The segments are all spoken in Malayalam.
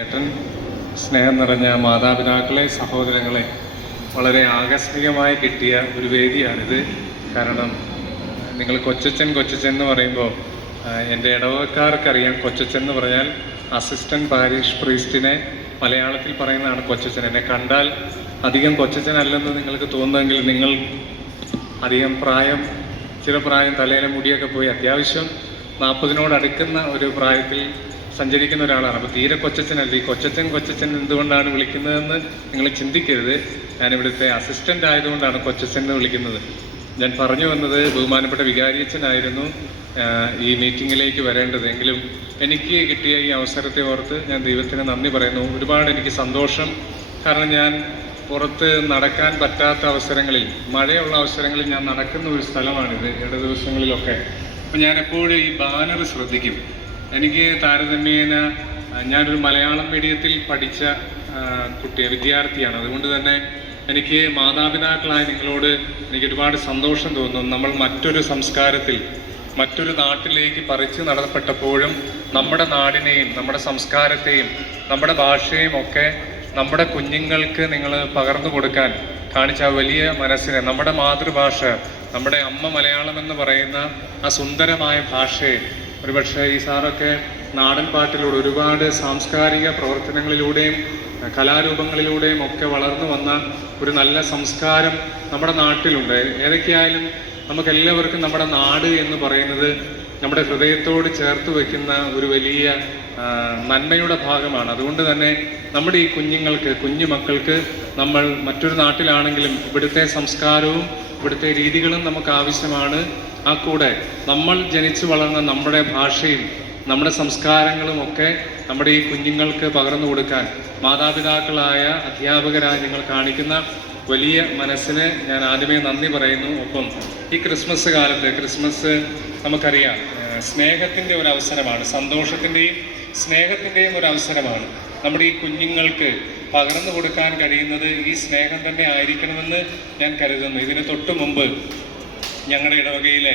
ഏട്ടൻ സ്നേഹം നിറഞ്ഞ മാതാപിതാക്കളെ സഹോദരങ്ങളെ വളരെ ആകസ്മികമായി കിട്ടിയ ഒരു വേദിയാണിത്. കാരണം നിങ്ങൾ കൊച്ചച്ചൻ കൊച്ചച്ചൻ എന്ന് പറയുമ്പോൾ എന്റെ ഇടവക്കാർക്കറിയാം കൊച്ചച്ചൻ എന്ന് പറഞ്ഞാൽ അസിസ്റ്റന്റ് പാരീഷ് പ്രീസ്റ്റിനെ മലയാളത്തിൽ പറയുന്നതാണ് കൊച്ചച്ചൻ എന്നെ കണ്ടാൽ അധികം കൊച്ചച്ചൻ അല്ലെന്ന് നിങ്ങൾക്ക് തോന്നുമെങ്കിൽ നിങ്ങൾ അധികം പ്രായം ചില പ്രായം തലയിലെ മുടിയൊക്കെ പോയി അത്യാവശ്യം നാൽപ്പതിനോട് അടുക്കുന്ന ഒരു പ്രായത്തിൽ സഞ്ചരിക്കുന്ന ഒരാളാണ്. അപ്പോൾ തീരെ കൊച്ചച്ചനല്ല ഈ കൊച്ചച്ചൻ കൊച്ചച്ചൻ എന്തുകൊണ്ടാണ് വിളിക്കുന്നതെന്ന് നിങ്ങൾ ചിന്തിക്കരുത്. ഞാൻ ഇവിടുത്തെ അസിസ്റ്റന്റ് ആയതുകൊണ്ടാണ് കൊച്ചച്ചൻ എന്ന് വിളിക്കുന്നത്. ഞാൻ പറഞ്ഞു വന്നത് ബഹുമാനപ്പെട്ട വികാരിയച്ഛനായിരുന്നു ഈ മീറ്റിങ്ങിലേക്ക് വരേണ്ടത് എങ്കിലും എനിക്ക് കിട്ടിയ ഈ അവസരത്തെ ഓർത്ത് ഞാൻ ദൈവത്തിന് നന്ദി പറയുന്നു. ഒരുപാട് എനിക്ക് സന്തോഷം. കാരണം ഞാൻ പുറത്ത് നടക്കാൻ പറ്റാത്ത അവസരങ്ങളിൽ മഴയുള്ള അവസരങ്ങളിൽ ഞാൻ നടക്കുന്ന ഒരു സ്ഥലമാണിത് ഇട ദിവസങ്ങളിലൊക്കെ. അപ്പം ഞാൻ എപ്പോഴും ഈ ബാനർ ശ്രദ്ധിക്കും. എനിക്ക് താരതമ്യേന ഞാനൊരു മലയാളം മീഡിയത്തിൽ പഠിച്ച കുട്ടിയെ വിദ്യാർത്ഥിയാണ്. അതുകൊണ്ട് തന്നെ എനിക്ക് മാതാപിതാക്കളായ നിങ്ങളോട് എനിക്ക് ഒരുപാട് സന്തോഷം തോന്നുന്നു. നമ്മൾ മറ്റൊരു സംസ്കാരത്തിൽ മറ്റൊരു നാട്ടിലേക്ക് പറിച്ചു നടത്തപ്പെട്ടപ്പോഴും നമ്മുടെ നാടിനെയും നമ്മുടെ സംസ്കാരത്തെയും നമ്മുടെ ഭാഷയും ഒക്കെ നമ്മുടെ കുഞ്ഞുങ്ങൾക്ക് നിങ്ങൾ പകർന്നു കൊടുക്കാൻ കാണിച്ച ആ വലിയ മനസ്സിനെ നമ്മുടെ മാതൃഭാഷ നമ്മുടെ അമ്മ മലയാളം എന്ന് പറയുന്ന ആ സുന്ദരമായ ഭാഷയെ ഒരുപക്ഷെ ഈ സാറൊക്കെ നാടൻ പാട്ടിലൂടെ ഒരുപാട് സാംസ്കാരിക പ്രവർത്തനങ്ങളിലൂടെയും കലാരൂപങ്ങളിലൂടെയും ഒക്കെ വളർന്നു വന്ന ഒരു നല്ല സംസ്കാരം നമ്മുടെ നാട്ടിലുണ്ട്. ഏതൊക്കെയായാലും നമുക്ക് എല്ലാവർക്കും നമ്മുടെ നാട് എന്ന് പറയുന്നത് നമ്മുടെ ഹൃദയത്തോട് ചേർത്ത് വെക്കുന്ന ഒരു വലിയ നന്മയുടെ ഭാഗമാണ്. അതുകൊണ്ട് തന്നെ നമ്മുടെ ഈ കുഞ്ഞുങ്ങൾക്ക് കുഞ്ഞു മക്കൾക്ക് നമ്മൾ മറ്റൊരു നാട്ടിലാണെങ്കിലും ഇവിടുത്തെ സംസ്കാരവും ഇവിടുത്തെ രീതികളും നമുക്ക് ആവശ്യമാണ്. ആ കൂടെ നമ്മൾ ജനിച്ചു വളർന്ന നമ്മുടെ ഭാഷയും നമ്മുടെ സംസ്കാരങ്ങളും ഒക്കെ നമ്മുടെ ഈ കുഞ്ഞുങ്ങൾക്ക് പകർന്നു കൊടുക്കാൻ മാതാപിതാക്കളായ അധ്യാപകരായ നിങ്ങൾ കാണിക്കുന്ന വലിയ മനസ്സിന് ഞാൻ ആദ്യമേ നന്ദി പറയുന്നു. ഒപ്പം ഈ ക്രിസ്മസ് കാലത്ത് ക്രിസ്മസ് നമുക്കറിയാം സ്നേഹത്തിന്റെ ഒരു അവസരമാണ് സന്തോഷത്തിന്റെയും സ്നേഹത്തിന്റെയും ഒരു അവസരമാണ് നമ്മുടെ ഈ കുഞ്ഞുങ്ങൾക്ക് പകർന്നു കൊടുക്കാൻ കഴിയുന്നത് ഈ സ്നേഹം തന്നെ ആയിരിക്കണമെന്ന് ഞാൻ കരുതുന്നു. ഇതിന് തൊട്ട് മുമ്പ് ഞങ്ങളുടെ ഇടവകയിലെ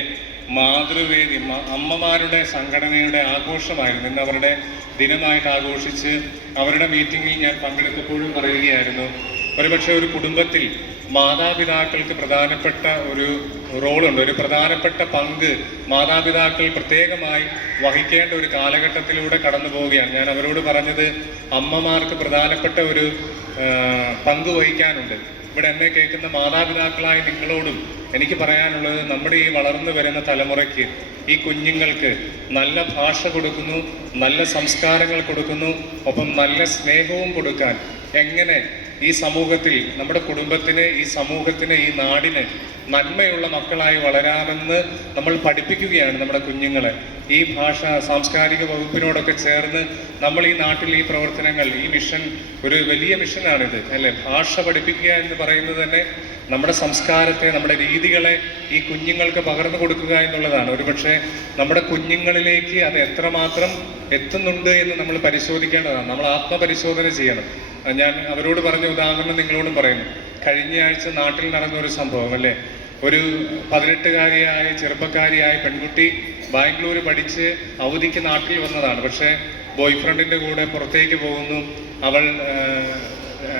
മാതൃവേദി അമ്മമാരുടെ സംഘടനയുടെ ആഘോഷമായിരുന്നു. ഇന്ന് അവരുടെ ദിനമായിട്ട് ആഘോഷിച്ച് അവരുടെ മീറ്റിങ്ങിൽ ഞാൻ പങ്കെടുത്തപ്പോഴും പറയുകയായിരുന്നു ഒരുപക്ഷെ ഒരു കുടുംബത്തിൽ മാതാപിതാക്കൾക്ക് പ്രധാനപ്പെട്ട ഒരു റോളുണ്ട് ഒരു പ്രധാനപ്പെട്ട പങ്ക് മാതാപിതാക്കൾ പ്രത്യേകമായി വഹിക്കേണ്ട ഒരു കാലഘട്ടത്തിലൂടെ കടന്നു പോവുകയാണ്. ഞാൻ അവരോട് പറഞ്ഞത് അമ്മമാർക്ക് പ്രധാനപ്പെട്ട ഒരു പങ്ക് വഹിക്കാനുണ്ട്. ഇവിടെ എന്നെ കേൾക്കുന്ന മാതാപിതാക്കളായ നിങ്ങളോടും എനിക്ക് പറയാനുള്ളത് നമ്മുടെ ഈ വളർന്നു വരുന്ന തലമുറയ്ക്ക് ഈ കുഞ്ഞുങ്ങൾക്ക് നല്ല ഭാഷ കൊടുക്കുന്നു നല്ല സംസ്കാരങ്ങൾ കൊടുക്കുന്നു ഒപ്പം നല്ല സ്നേഹവും കൊടുക്കാൻ എങ്ങനെ ഈ സമൂഹത്തിൽ നമ്മുടെ കുടുംബത്തിന് ഈ സമൂഹത്തിന് ഈ നാടിന് നന്മയുള്ള മക്കളായി വളരാമെന്ന് നമ്മൾ പഠിപ്പിക്കുകയാണ് നമ്മുടെ കുഞ്ഞുങ്ങളെ. ഈ ഭാഷ സാംസ്കാരിക വകുപ്പിനോടൊക്കെ ചേർന്ന് നമ്മൾ ഈ നാട്ടിൽ ഈ പ്രവർത്തനങ്ങൾ ഈ മിഷൻ ഒരു വലിയ മിഷനാണിത് അല്ലെ? ഭാഷ പഠിപ്പിക്കുക എന്ന് പറയുന്നത് തന്നെ നമ്മുടെ സംസ്കാരത്തെ നമ്മുടെ രീതികളെ ഈ കുഞ്ഞുങ്ങൾക്ക് പകർന്നു കൊടുക്കുക എന്നുള്ളതാണ്. ഒരുപക്ഷെ നമ്മുടെ കുഞ്ഞുങ്ങളിലേക്ക് അത് എത്രമാത്രം എത്തുന്നുണ്ട് എന്ന് നമ്മൾ പരിശോധിക്കേണ്ടതാണ്. നമ്മൾ ആത്മപരിശോധന ചെയ്യണം. ഞാൻ അവരോട് പറഞ്ഞ ഉദാഹരണം നിങ്ങളോടും പറയുന്നു. കഴിഞ്ഞ ആഴ്ച നാട്ടിൽ നടന്ന ഒരു സംഭവം അല്ലേ? ഒരു പതിനെട്ടുകാരിയായ ചെറുപ്പക്കാരിയായ പെൺകുട്ടി ബാംഗ്ലൂർ പഠിച്ച് അവധിക്ക് നാട്ടിൽ വന്നതാണ്. പക്ഷേ ബോയ് ഫ്രണ്ടിന്റെ കൂടെ പുറത്തേക്ക് പോകുന്നു. അവൾ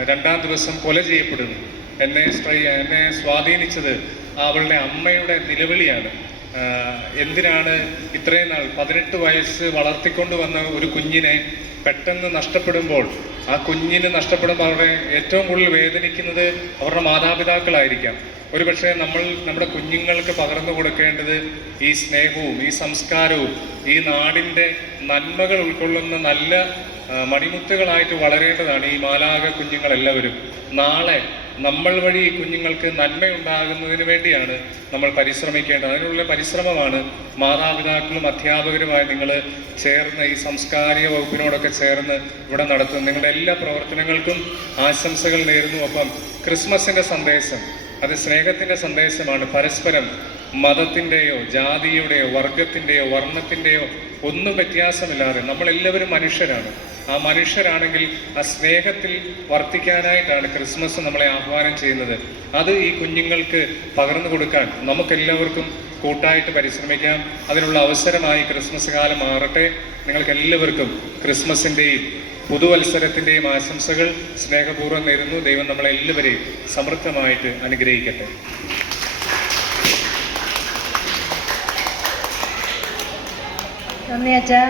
രണ്ടാം ദിവസം കൊല ചെയ്യപ്പെടുന്നു. എന്നെ എന്നെ സ്വാധീനിച്ചത് അവളുടെ അമ്മയുടെ നിലവിളിയാണ്. എന്തിനാണ് ഇത്രയും നാൾ പതിനെട്ട് വയസ്സ് വളർത്തിക്കൊണ്ട് വന്ന ഒരു കുഞ്ഞിനെ പെട്ടെന്ന് നഷ്ടപ്പെടുമ്പോൾ ആ കുഞ്ഞിന് നഷ്ടപ്പെടുമ്പോൾ അവരുടെ ഏറ്റവും കൂടുതൽ വേദനിക്കുന്നത് അവരുടെ മാതാപിതാക്കളായിരിക്കാം. ഒരുപക്ഷെ നമ്മൾ നമ്മുടെ കുഞ്ഞുങ്ങൾക്ക് പകർന്നു കൊടുക്കേണ്ടത് ഈ സ്നേഹവും ഈ സംസ്കാരവും ഈ നാടിന്റെ നന്മകൾ ഉൾക്കൊള്ളുന്ന നല്ല മണിമുത്തുകളായിട്ട് വളരേണ്ടതാണ് ഈ മാലാക കുഞ്ഞുങ്ങളെല്ലാവരും. നാളെ നമ്മൾ വഴി ഈ കുഞ്ഞുങ്ങൾക്ക് നന്മയുണ്ടാകുന്നതിന് വേണ്ടിയാണ് നമ്മൾ പരിശ്രമിക്കേണ്ടത്. അതിനുള്ള പരിശ്രമമാണ് മാതാപിതാക്കളും അധ്യാപകരുമായി നിങ്ങൾ ചേർന്ന് ഈ സാംസ്കാരിക വകുപ്പിനോടൊക്കെ ചേർന്ന് ഇവിടെ നടത്തുന്നു നിങ്ങളുടെ എല്ലാ പ്രവർത്തനങ്ങൾക്കും ആശംസകൾ നേരുന്നു. ഒപ്പം ക്രിസ്മസിന്റെ സന്ദേശം അത് സ്നേഹത്തിന്റെ സന്ദേശമാണ്. പരസ്പരം മതത്തിന്റെയോ ജാതിയുടെയോ വർഗത്തിന്റെയോ വർണത്തിന്റെയോ ഒന്നും വ്യത്യാസമില്ലാതെ നമ്മളെല്ലാവരും മനുഷ്യരാണ്. ആ മനുഷ്യരാണെങ്കിൽ ആ സ്നേഹത്തിൽ വർത്തിക്കാനായിട്ടാണ് ക്രിസ്മസ് നമ്മളെ ആഹ്വാനം ചെയ്യുന്നത്. അത് ഈ കുഞ്ഞുങ്ങൾക്ക് പകർന്നു കൊടുക്കാൻ നമുക്കെല്ലാവർക്കും കൂട്ടായിട്ട് പരിശ്രമിക്കാം. അതിനുള്ള അവസരമായി ക്രിസ്മസ് കാലം മാറട്ടെ. നിങ്ങൾക്ക് എല്ലാവർക്കും ക്രിസ്മസിന്റെയും പുതുവത്സരത്തിന്റെയും ആശംസകൾ സ്നേഹപൂർവം നേരുന്നു. ദൈവം നമ്മളെല്ലാവരെയും സമൃദ്ധമായിട്ട് അനുഗ്രഹിക്കട്ടെ. നന്ദി അച്ഛാ.